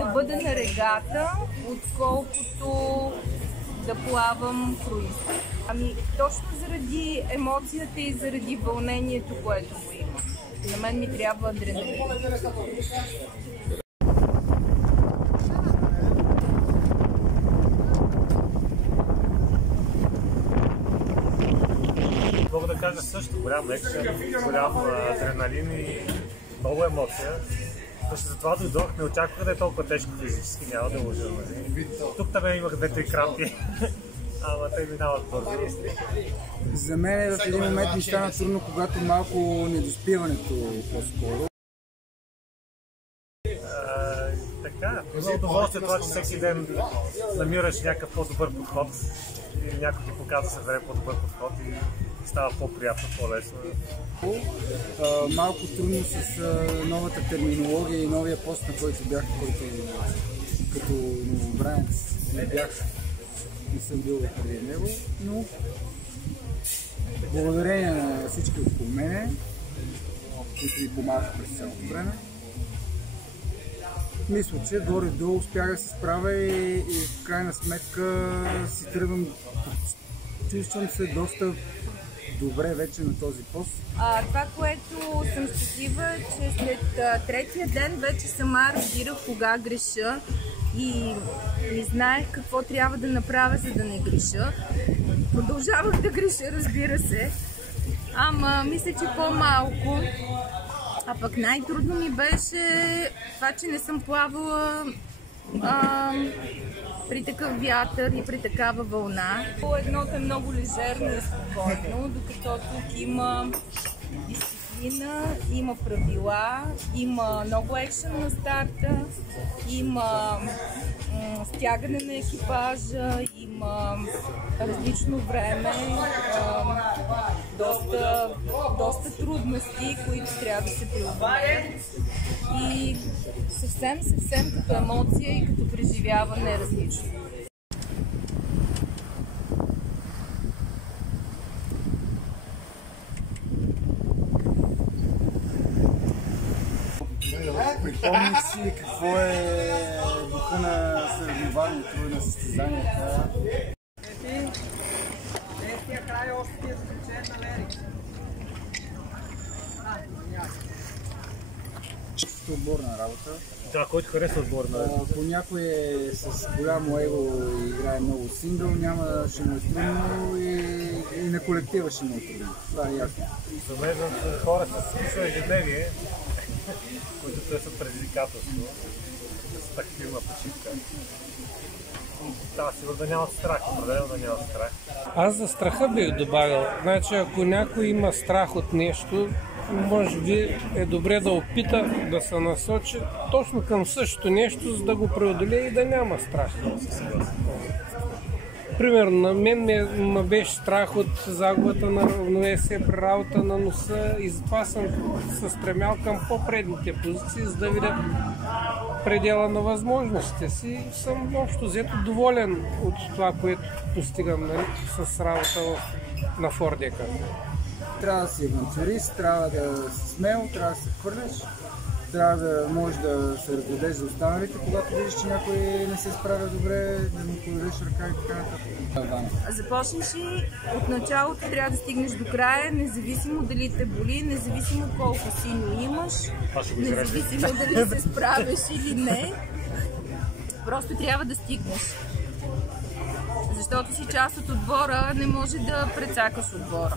да бъда на регата, отколкото да плавам круиз. Ами точно заради емоцията и заради вълнението, което го има. На мен ми трябва адреналин. Мога да кажа също голям екшен, голям адреналин и много емоция. Затова дойдох, не очаквах да е толкова тежко физически, няма да лъжа. Тук там имах 2-3 крампи, ама те минават бързо. За мен в един момент ми стана трудно, когато малко недоспиването по-скоро. Така, за удоволствие това, че всеки ден намираш някакъв по-добър подход и някой ти показва да се даде по-добър подход и става по-приятно, по-лесно. Малко трудно с новата терминология и новия пост, на който бях, който като новобранец не съм бил преди него, но благодарение на всички около мене, които ми помагаха през цялото време, мисля, че горе-долу успях да се справя и в крайна сметка си тръгвам, чувствам се доста добре вече на този пост. Това, което съм щастлива, че след третия ден вече сама разбирах кога греша и не знаех какво трябва да направя, за да не греша. Продължавах да греша, разбира се, ама мисля, че по-малко. А пък най-трудно ми беше това, че не съм плавала при такъв вятър и при такава вълна. Едното е много лежерно и спокойно, докато тук има дисциплина, има правила, има много екшен на старта, има стягане на екипажа, има различно време, доста трудности, които трябва да се преодолеят и съвсем като емоция и като преживяване е различно. Припомних си какво е духа на съревнованието и на състезанията. Чисто отборна работа. Да, който харесва отборна работа. Ако някой е с голямо его и играе много сингъл, ще му е трудно и на колектива ще му е трудно. Това е ясно. За мен за хора с смисъл ежедневие, които търсят предизвикателство, с активна почивка. Да, сигурно да нямат страх, определено да нямат страх. Аз за страха бих добавил. Значи, ако някой има страх от нещо, може би е добре да опита да се насочи точно към същото нещо, за да го преодолее и да няма страх. Примерно, на мен ме беше страх от загубата на равновесие при работа на носа и затова съм се стремял към по-предните позиции, за да видя предела на възможностите си. Съм общо взето доволен от това, което постигам с работа на Фордека. Трябва да си авантюрист, трябва да си смел, трябва да се хвърляш, трябва да можеш да се разгледаш за останалите, когато видиш, че някой не се справя добре, да му подадеш ръка и така нататък. Започнеш и от началото трябва да стигнеш до края, независимо дали те боли, независимо колко силно имаш, независимо дали се справиш или не. Просто трябва да стигнеш. Защото си част от отбора, не може да прецакаш отбора.